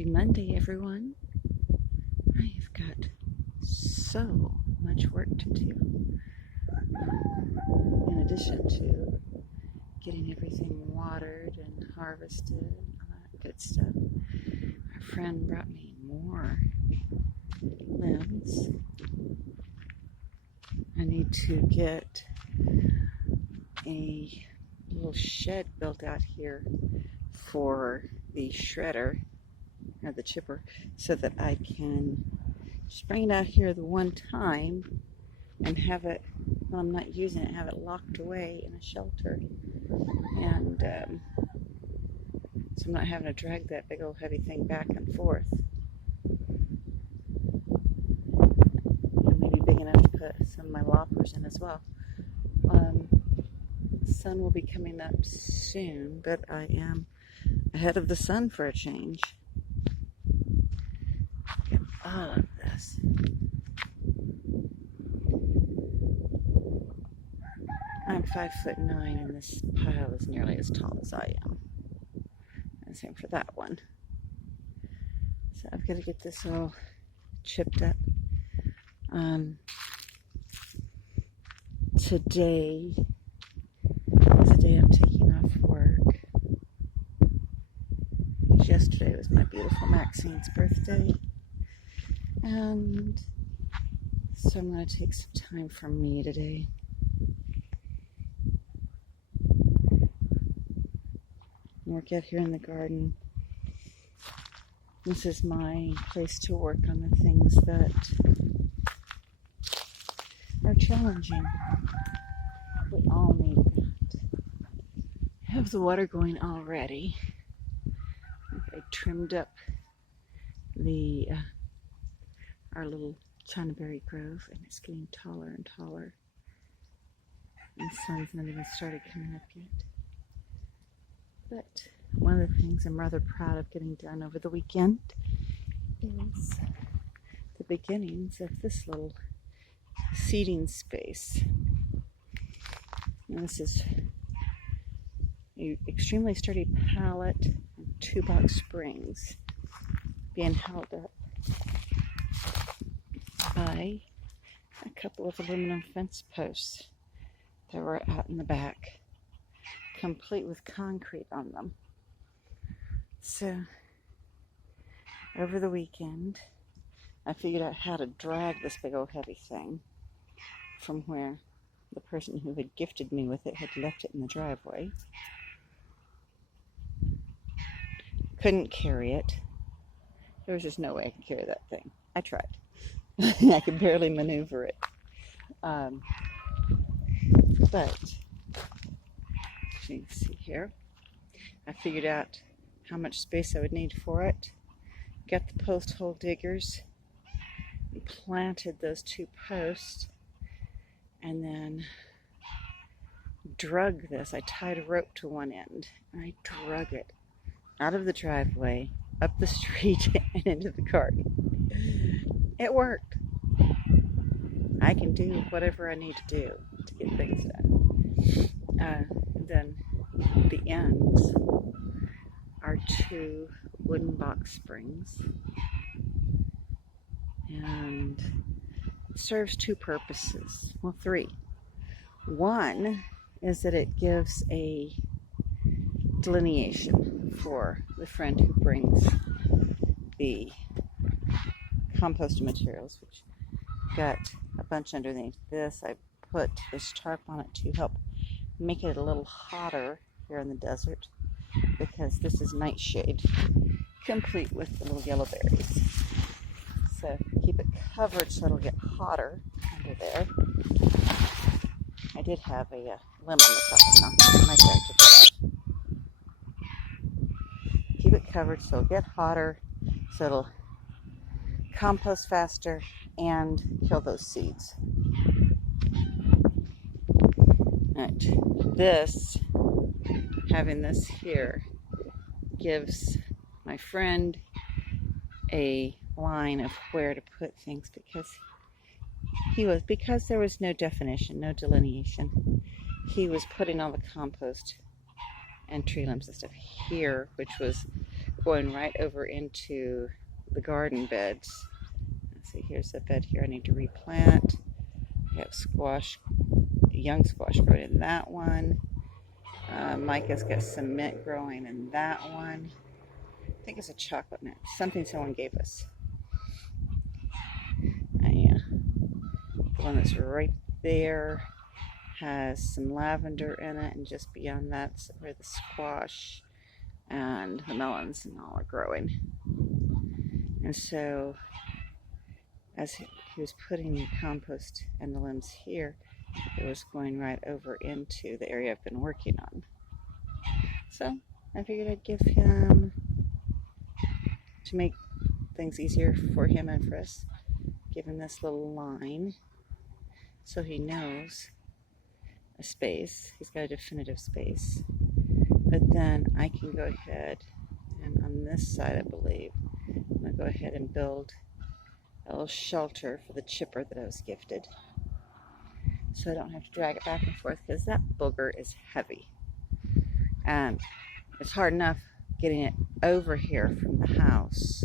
Happy Monday, everyone. I have got so much work to do. In addition to getting everything watered and harvested and all that good stuff, our friend brought me more limbs. I need to get a little shed built out here for the shredder or the chipper so that I can just bring it out here the one time and have it, when I'm not using it, have it locked away in a shelter. And so I'm not having to drag that big old heavy thing back and forth. And maybe big enough to put some of my loppers in as well. The sun will be coming up soon, but I am ahead of the sun for a change. Get all of this. I'm 5'9", and this pile is nearly as tall as I am. And same for that one. So I've got to get this all chipped up. Today is the day I'm taking off work. Yesterday was my beautiful Maxine's birthday. And so I'm going to take some time for me today. Work out here in the garden. This is my place to work on the things that are challenging. We all need that. I have the water going already. I trimmed up the our little Chinaberry grove, and it's getting taller and taller. And the sun's not even started coming up yet. But one of the things I'm rather proud of getting done over the weekend is the beginnings of this little seating space. And this is an extremely sturdy pallet and 2-box springs being held up by a couple of aluminum fence posts that were out in the back, complete with concrete on them. So over the weekend I figured out how to drag this big old heavy thing from where the person who had gifted me with it had left it in the driveway. Couldn't carry it. There was just no way I could carry that thing. I tried. I could barely maneuver it. But you can see here, I figured out how much space I would need for it. Got the post hole diggers and planted those 2 posts, and then drug this. I tied a rope to one end and I drug it out of the driveway, up the street, and into the garden. It worked. I can do whatever I need to do to get things done. And then the ends are 2 wooden box springs, and it serves 2 purposes. Well, 3. One is that it gives a delineation for the friend who brings the compost materials, which got a bunch underneath this. I put this tarp on it to help make it a little hotter here in the desert, because this is nightshade, complete with the little yellow berries. So keep it covered so it'll get hotter under there. I did have a limb on the top, no, my dad took it out. Keep it covered so it'll get hotter, so it'll compost faster and kill those seeds. Right. This, having this here, gives my friend a line of where to put things, because there was no definition, no delineation. He was putting all the compost and tree limbs and stuff here, which was going right over into the garden beds. Let's see, here's a bed here I need to replant. I have squash, young squash growing in that one. Micah's got cement growing in that one. I think it's a chocolate mint, something someone gave us. Yeah. The one that's right there has some lavender in it, and just beyond that's where the squash and the melons and all are growing. And so as he was putting the compost and the limbs here, it was going right over into the area I've been working on. So I figured I'd give him, to make things easier for him and for us, give him this little line so he knows a space. He's got a definitive space. But then I can go ahead and on this side, I believe, I'm going to go ahead and build a little shelter for the chipper that I was gifted, so I don't have to drag it back and forth, because that booger is heavy. And it's hard enough getting it over here from the house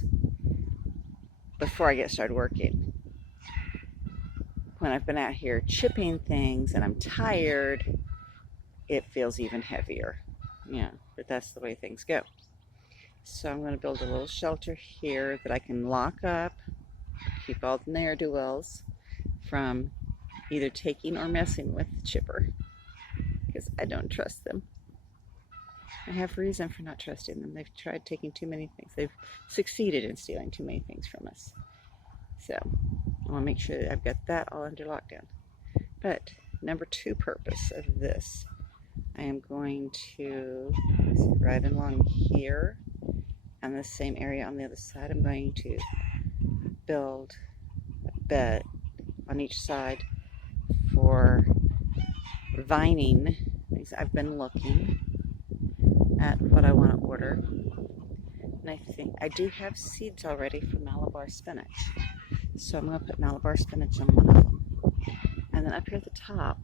before I get started working. When I've been out here chipping things and I'm tired, it feels even heavier. Yeah, but that's the way things go. So I'm going to build a little shelter here that I can lock up, keep all the ne'er-do-wells from either taking or messing with the chipper, because I don't trust them. I have reason for not trusting them. They've tried taking too many things. They've succeeded in stealing too many things from us. So I want to make sure that I've got that all under lockdown. But number 2 purpose of this, I am going to, right along here and the same area on the other side, I'm going to build a bed on each side for vining. I've been looking at what I want to order, and I think I do have seeds already for Malabar spinach, so I'm going to put Malabar spinach on one of them. And then up here at the top,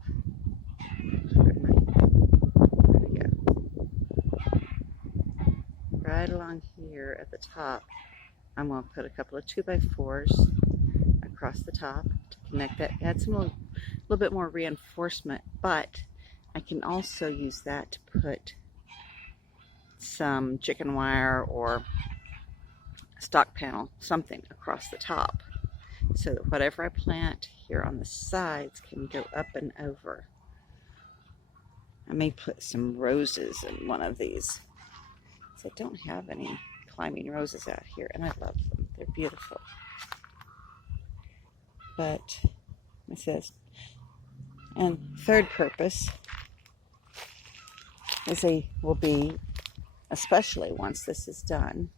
right along here at the top, I'm going to put a couple of 2x4s across the top to connect that, add some little bit more reinforcement, but I can also use that to put some chicken wire or stock panel, something across the top, so that whatever I plant here on the sides can go up and over. I may put some roses in one of these, because I don't have any climbing roses out here, and I love them. They're beautiful. But it says, and 3rd purpose is they will be, especially once this is done,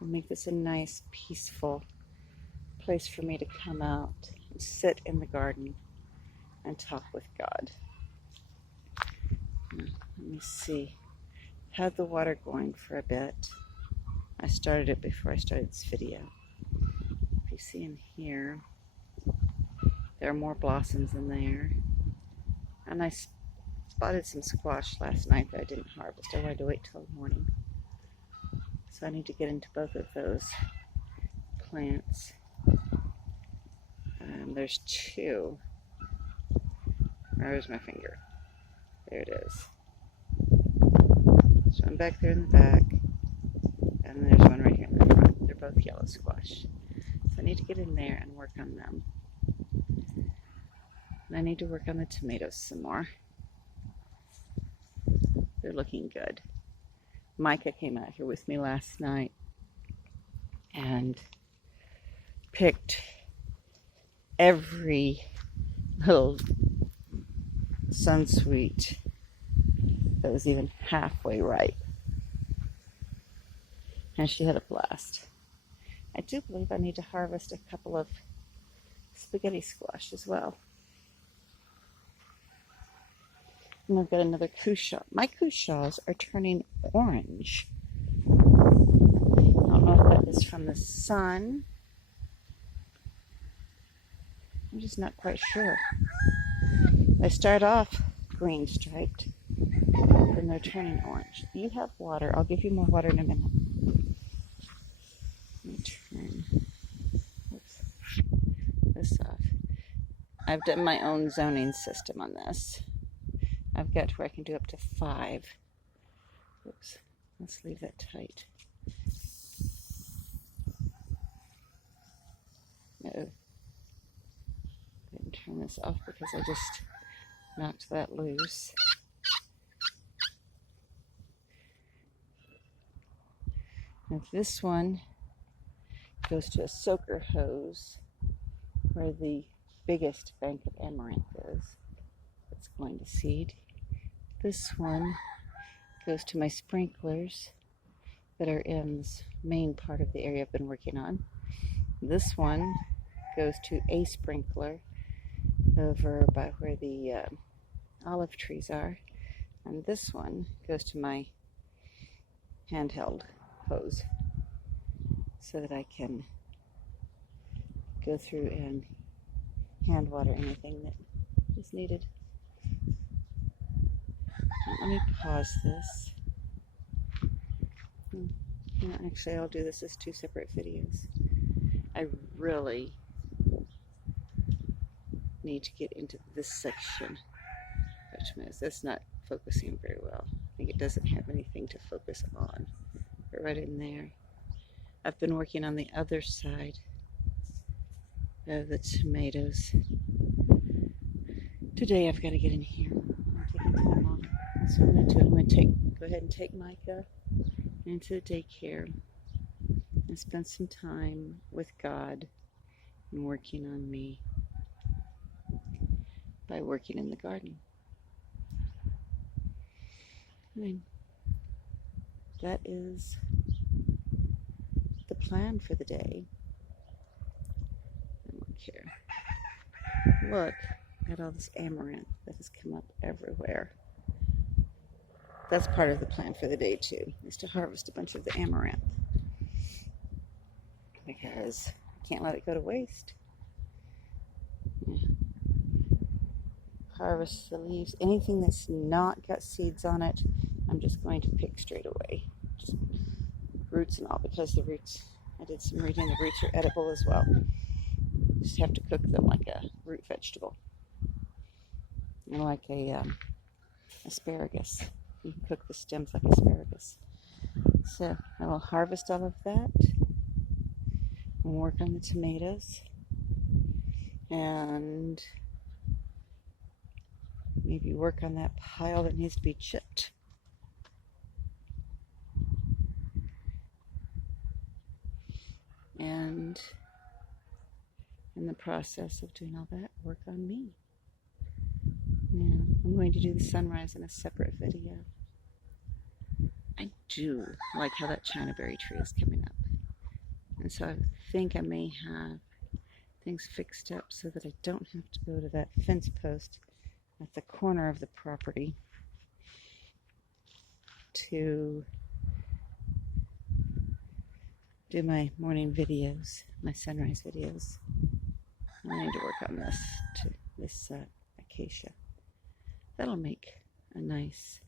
we'll make this a nice, peaceful place for me to come out and sit in the garden and talk with God. Let me see. Had the water going for a bit. I started it before I started this video. If you see in here, there are more blossoms in there. And I spotted some squash last night that I didn't harvest. I wanted to wait till the morning. So I need to get into both of those plants. There's 2. Where's my finger? There it is. So I'm back there in the back, and there's one right here in the front. They're both yellow squash. So I need to get in there and work on them. And I need to work on the tomatoes some more. They're looking good. Micah came out here with me last night and picked every little sunsweet that was even halfway ripe. And she had a blast. I do believe I need to harvest a couple of spaghetti squash as well. And I've got another cushaw. My cushaws are turning orange. I don't know if that is from the sun. I'm just not quite sure. They start off green striped, but and they're turning orange. You have water. I'll give you more water in a minute. Let me turn this off. I've done my own zoning system on this. I've got to where I can do up to 5. Oops, let's leave that tight. No. Go ahead and turn this off because I just knocked that loose. Now this one goes to a soaker hose where the biggest bank of amaranth is. It's going to seed. This one goes to my sprinklers that are in this main part of the area I've been working on. This one goes to a sprinkler over by where the olive trees are. And this one goes to my handheld hose so that I can go through and hand water anything that is needed. Let me pause this. No, actually, I'll do this as 2 separate videos. I really need to get into this section, which that's not focusing very well. I think it doesn't have anything to focus on. But right in there. I've been working on the other side of the tomatoes. Today I've got to get in here. I'm taking time off. So I'm going to go ahead and take Micah into the daycare and spend some time with God and working on me by working in the garden. I mean, that is the plan for the day. And look here. Look at all this amaranth that has come up everywhere. That's part of the plan for the day too, is to harvest a bunch of the amaranth. Because I can't let it go to waste. Yeah. Harvest the leaves. Anything that's not got seeds on it, I'm just going to pick straight away. Just roots and all, because the roots, I did some reading, the roots are edible as well. Just have to cook them like a root vegetable. And like a asparagus. You can cook the stems like asparagus. So I will harvest all of that and work on the tomatoes and maybe work on that pile that needs to be chipped. And in the process of doing all that, work on me. Yeah, I'm going to do the sunrise in a separate video. I do like how that Chinaberry tree is coming up. And so I think I may have things fixed up so that I don't have to go to that fence post at the corner of the property to do my morning videos, my sunrise videos. I need to work on this acacia. That'll make a nice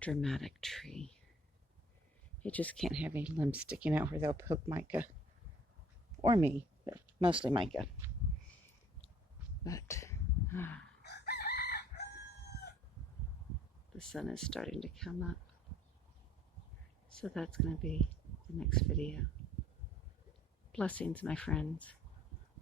dramatic tree. It just can't have any limbs sticking out where they'll poke Micah or me, but mostly Micah. But the sun is starting to come up, so that's going to be the next video. Blessings, my friends.